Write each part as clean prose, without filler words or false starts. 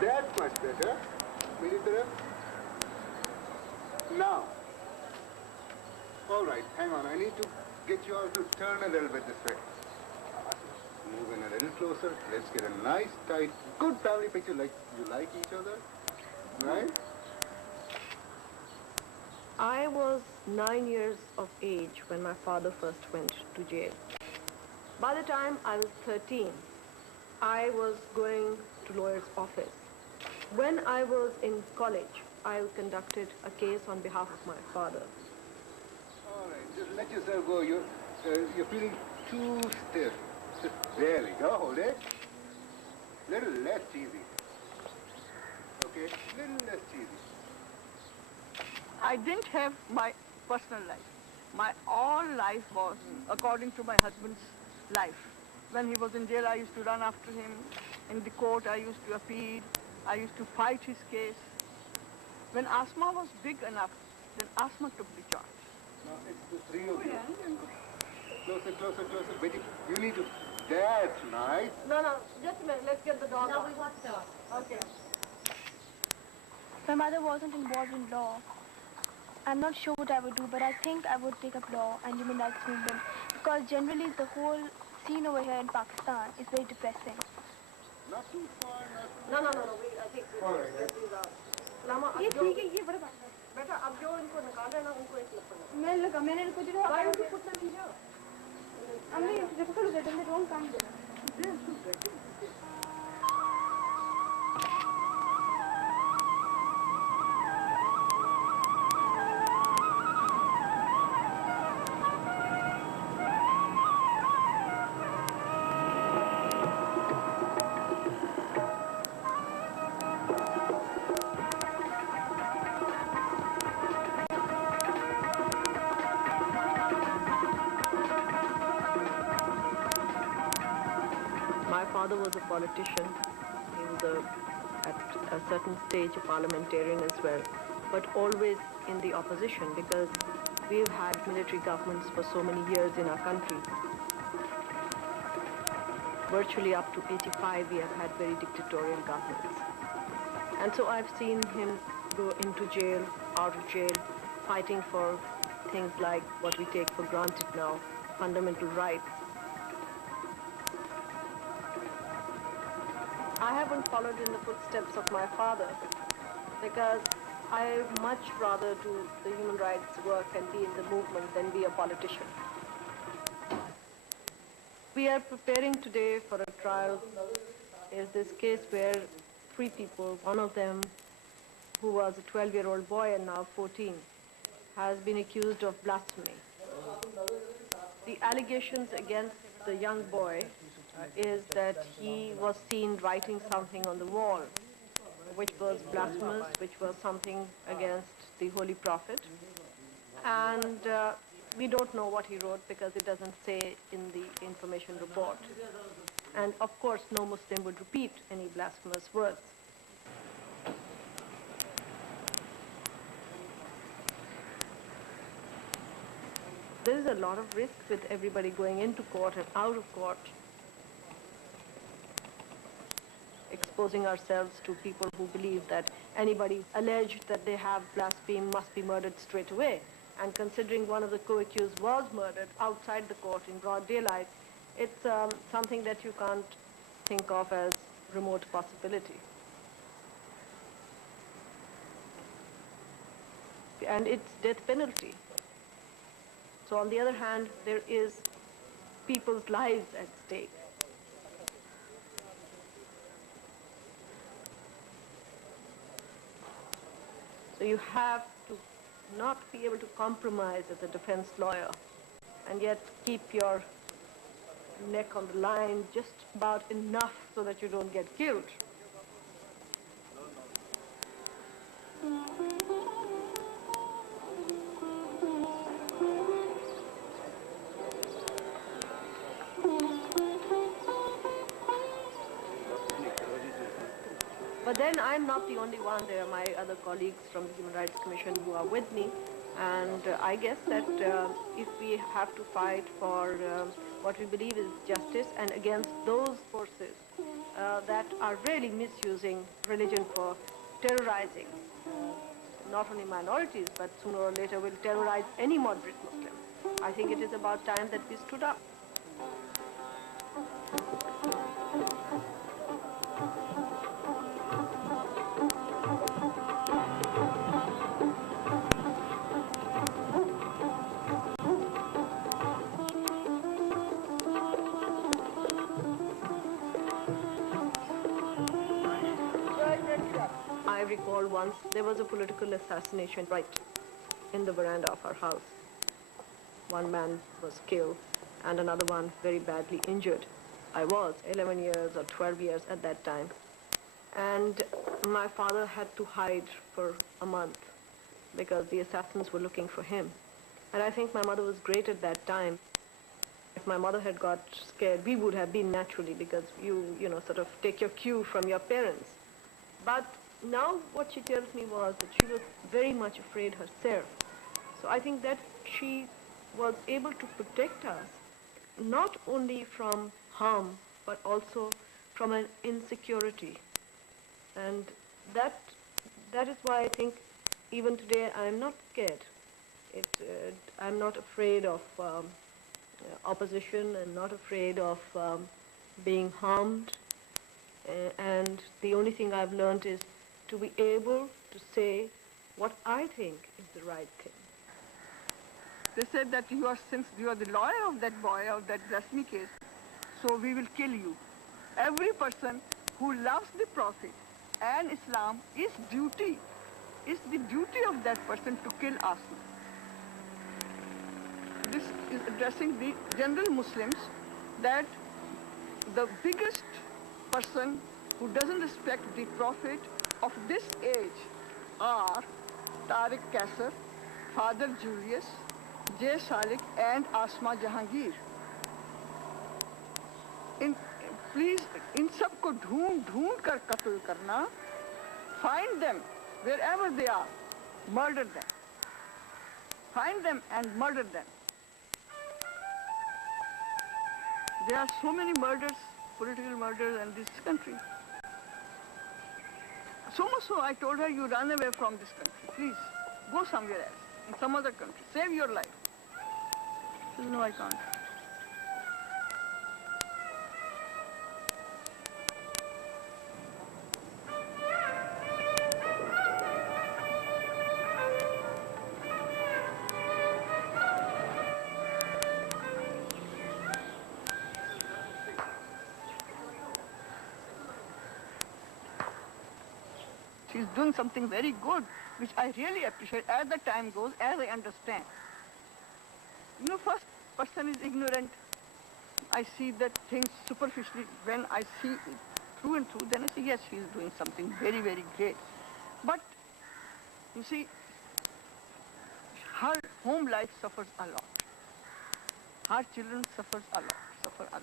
That's much better. Military. Now. All right, hang on. I need to get you all to turn a little bit this way. Move in a little closer. Let's get a nice, tight, good family picture like you like each other. Right? I was 9 years of age when my father first went to jail. By the time I was 13, I was going to lawyer's office. When I was in college, I conducted a case on behalf of my father. All right, just let yourself go. You're feeling too stiff. There we go. Hold it. Little less cheesy. Okay, little less cheesy. I didn't have my personal life. My all life was according to my husband's life. When he was in jail, I used to run after him. In the court, I used to appeal. I used to fight his case. When Asma was big enough, then Asma took the charge. Now it's the three of you. Closer, closer, closer. Betty, you need to... That's nice. No, just a minute. Let's get the dog out. We want to talk. Okay. My mother wasn't involved in law. I'm not sure what I would do, but I think I would take up law and human rights movement because generally the whole scene over here in Pakistan is very depressing. Not too far, not too No. I think All right. Lama, ये ठीक है, ये बड़ा बात है। बेटा अब जो इनको निकाला है ना उनको एक लगना। मैंने इनको जो Why don't you put them here? I mean, it's difficult to get them. They don't come there. My father was a politician. He was at a certain stage a parliamentarian as well, but always in the opposition because we've had military governments for so many years in our country. Virtually up to 85 we have had very dictatorial governments. And so I've seen him go into jail, out of jail, fighting for things like what we take for granted now, fundamental rights. I haven't followed in the footsteps of my father because I much rather do the human rights work and be in the movement than be a politician. We are preparing today for a trial. Is this case where 3 people, one of them who was a 12-year-old boy and now 14, has been accused of blasphemy. The allegations against the young boy is that he was seen writing something on the wall, which was blasphemous, which was something against the Holy Prophet. And we don't know what he wrote because it doesn't say in the information report. And of course, no Muslim would repeat any blasphemous words. There is a lot of risk with everybody going into court and out of court, exposing ourselves to people who believe that anybody alleged that they have blasphemed must be murdered straight away. And considering one of the co-accused was murdered outside the court in broad daylight, it's something that you can't think of as remote possibility. And it's death penalty. So on the other hand, there is people's lives at stake. So you have to not be able to compromise as a defense lawyer and yet keep your neck on the line just about enough so that you don't get killed. But then I'm not the only one. There are my other colleagues from the Human Rights Commission who are with me. And I guess that if we have to fight for what we believe is justice and against those forces that are really misusing religion for terrorizing not only minorities, but sooner or later will terrorize any moderate Muslim. I think it is about time that we stood up. I recall once there was a political assassination right in the veranda of our house. One man was killed and another one very badly injured. I was 11 years or 12 years at that time. And my father had to hide for a month because the assassins were looking for him. And I think my mother was great at that time. If my mother had got scared, we would have been naturally, because you know, sort of take your cue from your parents. But now what she tells me was that she was very much afraid herself. So I think that she was able to protect us not only from harm, but also from an insecurity. And that is why I think even today I am not scared. I'm not afraid of opposition. I'm not afraid of being harmed. And the only thing I've learned is to be able to say what I think is the right thing. They said that since you are the lawyer of that boy, of that Rasmi case, so we will kill you. Every person who loves the Prophet and Islam, is the duty of that person to kill Asma. This is addressing the general Muslims, that the biggest person who doesn't respect the Prophet of this age are Tariq Kassar, Father Julius, J. Salik and Asma Jahangir. Please, in सबको ढूंढ कर कत्ल करना, find them wherever they are, murder them. Find them and murder them. There are so many murders, political murders in this country. So much so, I told her, you run away from this country. Please, go somewhere else, in some other country. Save your life. She said, no, I can't. She's doing something very good, which I really appreciate as the time goes, as I understand. You know, first person is ignorant. I see that things superficially. When I see it through and through, then I say, yes, she's doing something very, very great. But, you see, her home life suffers a lot. Her children suffer a lot,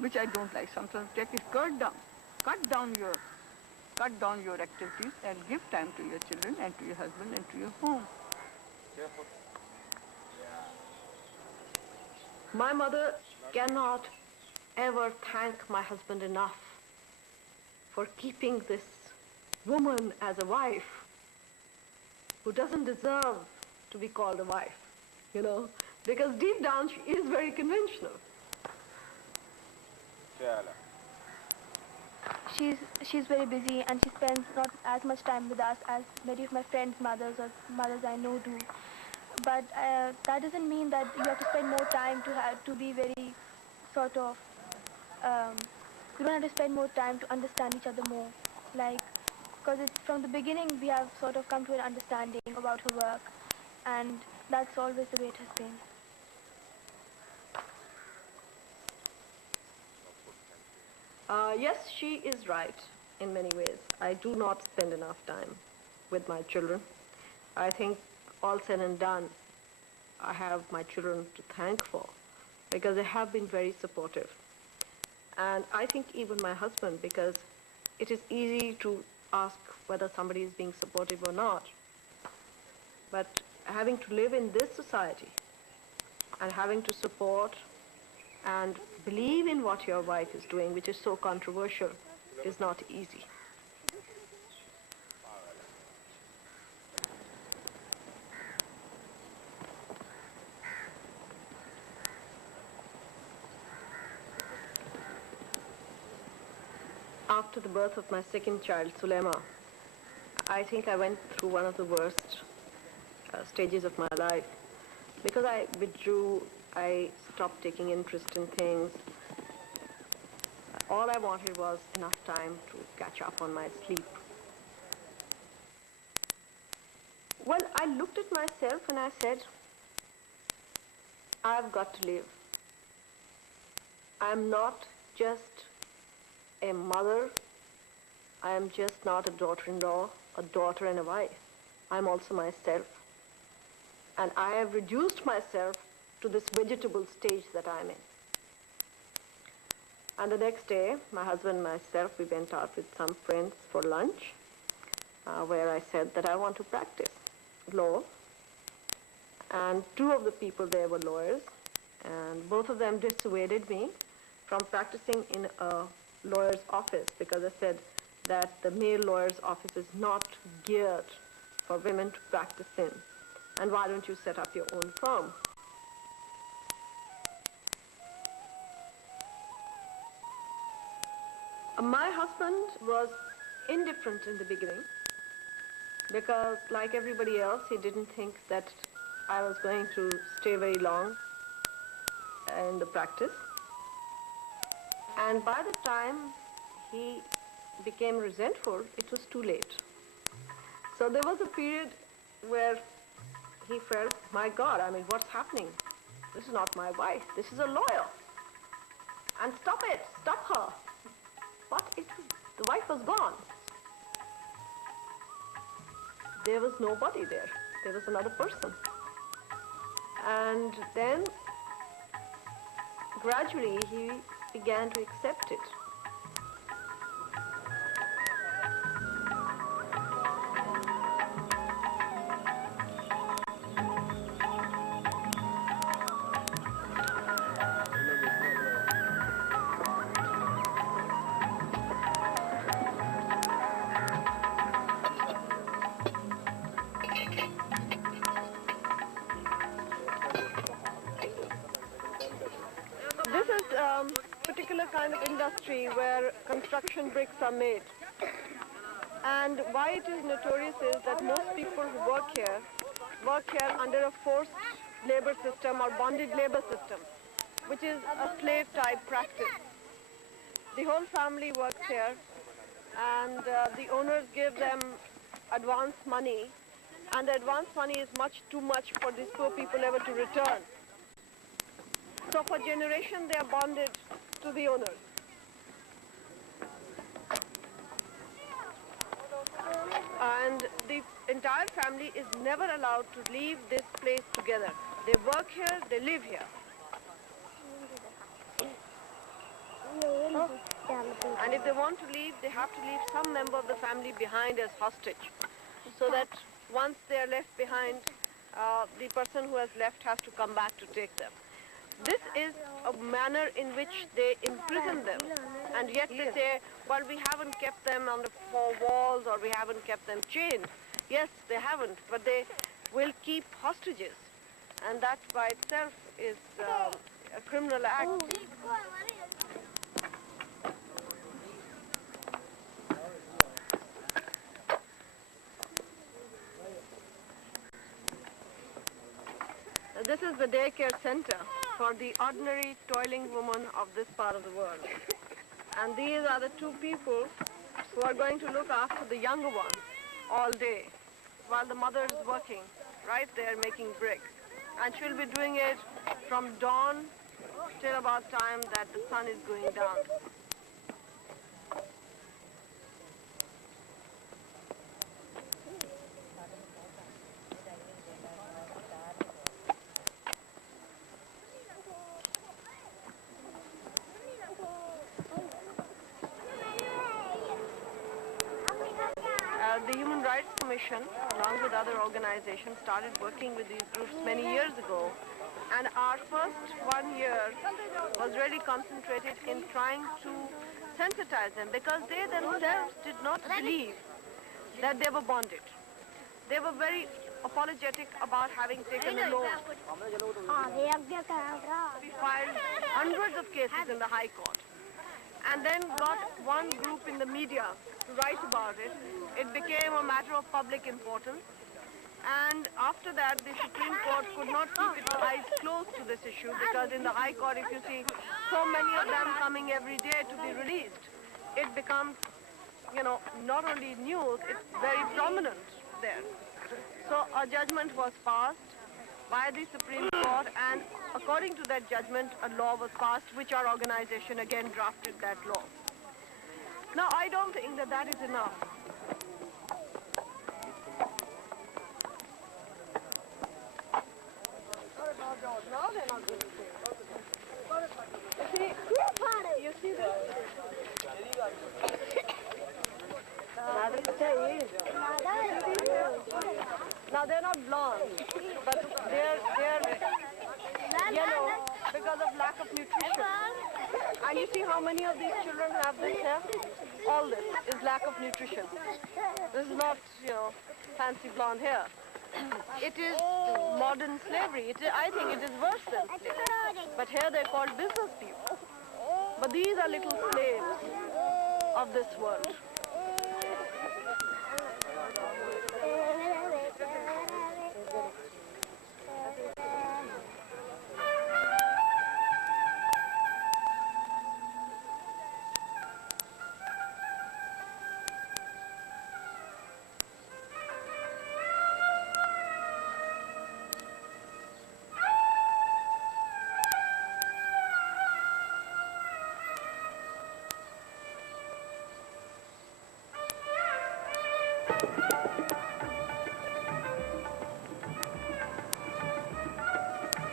which I don't like. Sometimes take it, cut down your activities and give time to your children and to your husband and to your home. My mother cannot ever thank my husband enough for keeping this woman as a wife who doesn't deserve to be called a wife, you know, because deep down she is very conventional. She's very busy, and she spends not as much time with us as many of my friends' mothers or mothers I know do. But that doesn't mean that you have to spend more time to be very sort of. You don't have to spend more time to understand each other more, like, because from the beginning we have sort of come to an understanding about her work, and that's always the way it has been. Yes, she is right in many ways. I do not spend enough time with my children. I think all said and done, I have my children to thank for, because they have been very supportive. And I think even my husband, because it is easy to ask whether somebody is being supportive or not. But having to live in this society and having to support and believe in what your wife is doing, which is so controversial, is not easy. After the birth of my second child, Sulema, I think I went through one of the worst stages of my life because I withdrew, I stopped taking interest in things. All I wanted was enough time to catch up on my sleep. Well, I looked at myself and I said, I've got to live. I'm not just a mother. I am just not a daughter-in-law, a daughter and a wife. I'm also myself. And I have reduced myself to this vegetable stage that I'm in. And the next day, my husband and myself, we went out with some friends for lunch, where I said that I want to practice law. And two of the people there were lawyers, and both of them dissuaded me from practicing in a lawyer's office because I said that the male lawyer's office is not geared for women to practice in. And why don't you set up your own firm? My husband was indifferent in the beginning because, like everybody else, he didn't think that I was going to stay very long in the practice. And by the time he became resentful, it was too late. So there was a period where he felt, my God, I mean, what's happening? This is not my wife. This is a lawyer. And stop it. Stop her. But the wife was gone. There was nobody there. There was another person. And then gradually he began to accept it. This is a particular kind of industry where construction bricks are made. And why it is notorious is that most people who work here under a forced labor system or bonded labor system, which is a slave type practice. The whole family works here, and the owners give them advance money, and the advance money is much too much for these poor people ever to return. So for generations they are bonded to the owners. And the entire family is never allowed to leave this place together. They work here, they live here. And if they want to leave, they have to leave some member of the family behind as hostage. So that once they are left behind, the person who has left has to come back to take them. This is a manner in which they imprison them. And yet they say, well, we haven't kept them on the four walls or we haven't kept them chained. Yes, they haven't, but they will keep hostages. And that by itself is a criminal act. This is the daycare center for the ordinary toiling woman of this part of the world. And these are the two people who are going to look after the younger one all day while the mother is working right there making brick. And she'll be doing it from dawn till about time that the sun is going down. The Human Rights Commission, along with other organizations, started working with these groups many years ago And our first 1 year was really concentrated in trying to sensitize them because they themselves did not believe that they were bonded. They were very apologetic about having taken a loan. We filed hundreds of cases in the High Court and then got one group in the media to write about it. It became a matter of public importance. And after that, the Supreme Court could not keep its eyes closed to this issue because in the High Court, if you see so many of them coming every day to be released, it becomes, not only news, it's very prominent there. So a judgment was passed by the Supreme Court, and according to that judgment, a law was passed, which our organization again drafted that law. Now, I don't think that that is enough. Now they're not going to say. You see this? Now they're not blonde, but they're yellow because of lack of nutrition. And you see how many of these children have this here? All this is lack of nutrition. This is not, fancy blonde hair. It is modern slavery. I think it is worse than slavery. But here they're called business people. But these are little slaves of this world.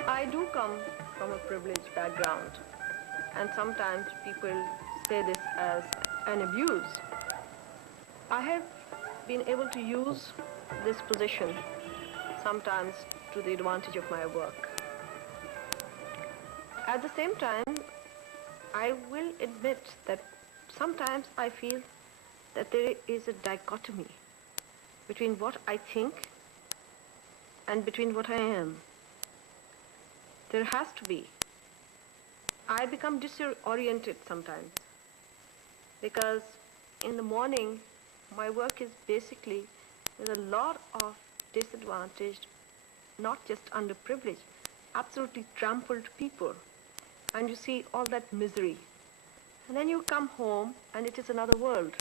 I do come from a privileged background, and sometimes people say this as an abuse. I have been able to use this position sometimes to the advantage of my work. At the same time, I will admit that sometimes I feel that there is a dichotomy between what I think and between what I am. There has to be. I become disoriented sometimes because in the morning my work is basically with a lot of disadvantaged, not just underprivileged, absolutely trampled people. And you see all that misery. And then you come home and it is another world.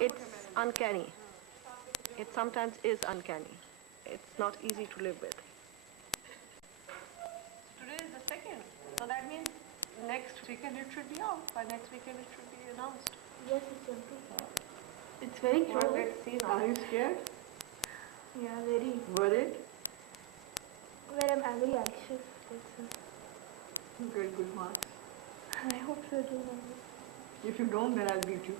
It's uncanny. It sometimes is uncanny. It's not easy to live with. Today is the 2nd, so that means next weekend it should be out. By next weekend it should be announced. Yes, it's simple. It's very close. Well, let's see now. Are you scared? Yeah, very. Worried? Well, I'm very anxious. You get good marks. I hope so too. If you don't, then I'll beat you.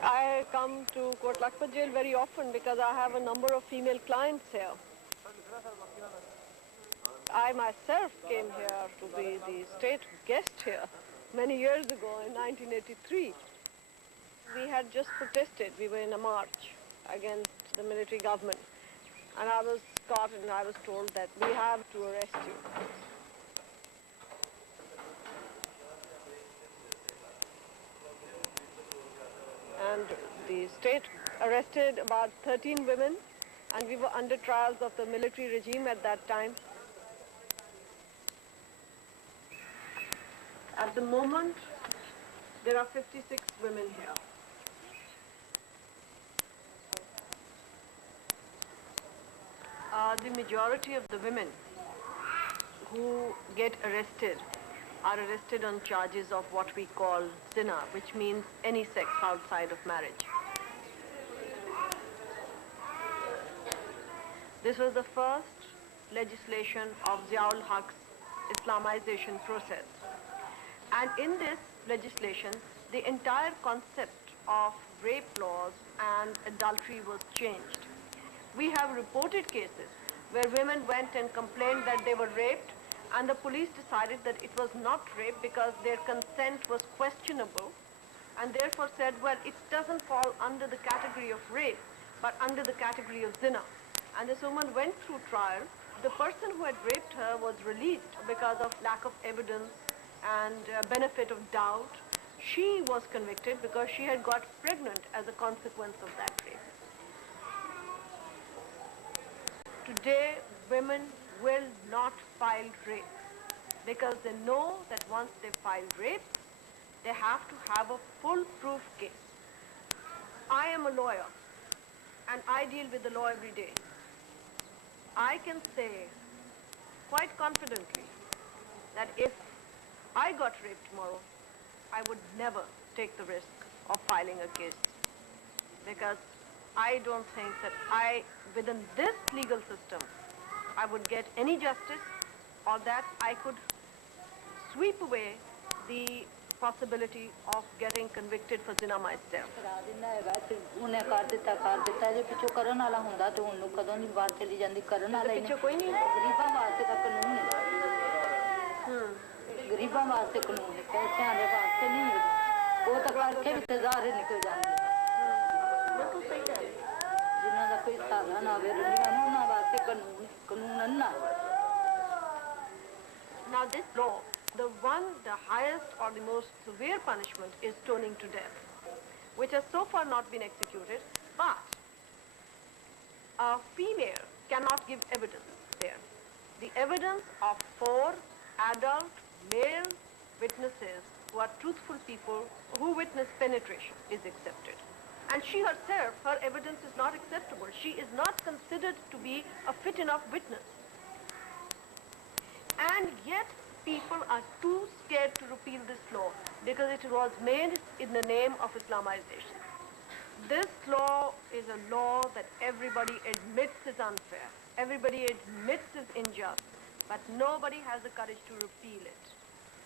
I come to Court Lakhpat jail very often because I have a number of female clients here. I myself came here to be the state guest here many years ago in 1983. We had just protested. We were in a march against the military government. And I was caught and I was told that we have to arrest you. and the state arrested about 13 women, and we were under trials of the military regime at that time. At the moment, there are 56 women here. The majority of the women who get arrested are arrested on charges of what we call zina, which means any sex outside of marriage. This was the first legislation of Ziaul Haq's Islamization process. And in this legislation, the entire concept of rape laws and adultery was changed. We have reported cases where women went and complained that they were raped, and the police decided that it was not rape because their consent was questionable, and therefore said, well, it doesn't fall under the category of rape, but under the category of zina. And this woman went through trial. The person who had raped her was released because of lack of evidence and benefit of doubt. She was convicted because she had got pregnant as a consequence of that rape. Today, women will not file rape because they know that once they file rape, they have to have a full-proof case. I am a lawyer, and I deal with the law every day. I can say quite confidently that if I got raped tomorrow, I would never take the risk of filing a case, because I don't think that within this legal system, I would get any justice, or that I could sweep away the possibility of getting convicted for zina myself. Now this law, the highest or the most severe punishment is stoning to death, which has so far not been executed, but a female cannot give evidence there. The evidence of 4 adult male witnesses who are truthful people who witness penetration is accepted. And she herself, her evidence is not acceptable. She is not considered to be a fit enough witness. And yet people are too scared to repeal this law because it was made in the name of Islamization. This law is a law that everybody admits is unfair. Everybody admits is unjust, but nobody has the courage to repeal it,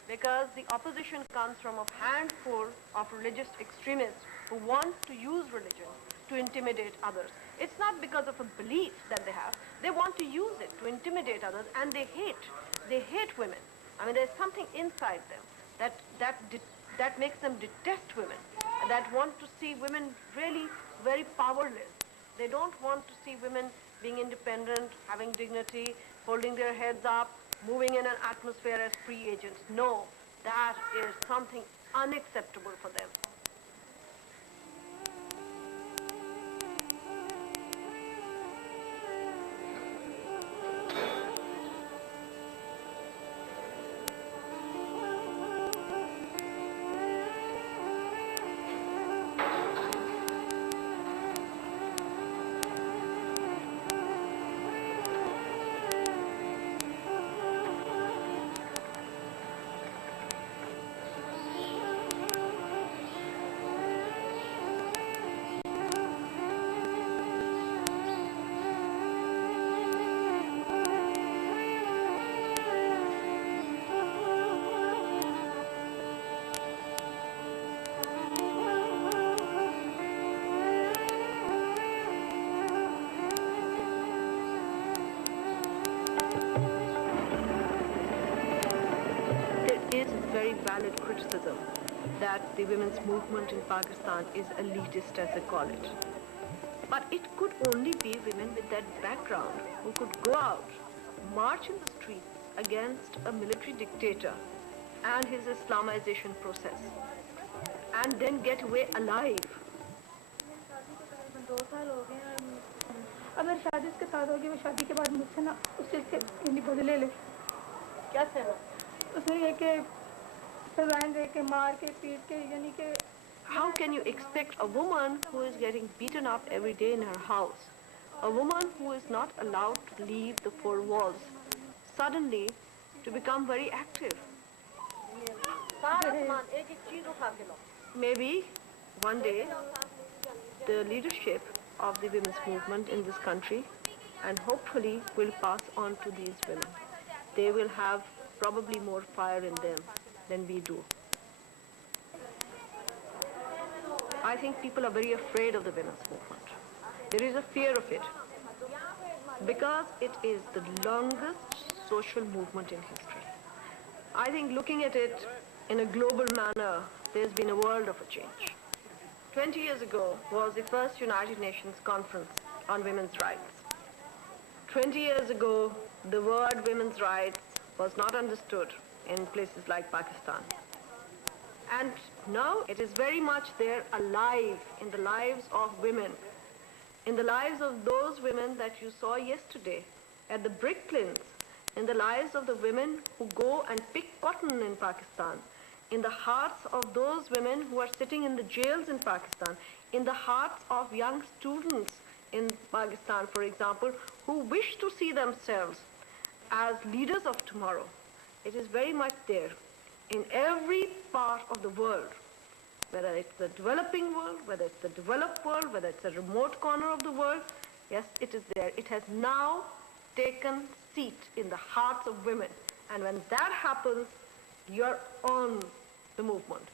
because the opposition comes from a handful of religious extremists who want to use religion to intimidate others. It's not because of a belief that they have. They want to use it to intimidate others, and they hate women. I mean, there's something inside them that makes them detest women, and that want to see women really very powerless. They don't want to see women being independent, having dignity, holding their heads up, moving in an atmosphere as free agents. No, that is something unacceptable for them. Is a very valid criticism that the women's movement in Pakistan is elitist, as they call it. But it could only be women with that background who could go out, march in the streets against a military dictator and his Islamization process, and then get away alive 2 साल हो गए हैं अब मेरी शादी उसके साथ होगी वो शादी के बाद मुझसे ना उस चीज़ के यानी बदले ले क्या कहना? उसने ये कि सजाएं दे के मार के पीट के यानी कि How can you expect a woman who is getting beaten up every day in her house, a woman who is not allowed to leave the four walls, suddenly to become very active? Maybe one day the leadership of the women's movement in this country and hopefully will pass on to these women. They will have probably more fire in them than we do. I think people are very afraid of the women's movement. There is a fear of it because it is the longest social movement in history. I think looking at it in a global manner, there's been a world of a change. 20 years ago was the first United Nations conference on women's rights. 20 years ago, the word women's rights was not understood in places like Pakistan. And now it is very much there, alive in the lives of women, in the lives of those women that you saw yesterday at the brick kilns, in the lives of the women who go and pick cotton in Pakistan, in the hearts of those women who are sitting in the jails in Pakistan, in the hearts of young students in Pakistan, for example, who wish to see themselves as leaders of tomorrow. It is very much there in every part of the world, whether it's the developing world, whether it's the developed world, whether it's a remote corner of the world. Yes, it is there. It has now taken seat in the hearts of women. And when that happens, you're on the movement.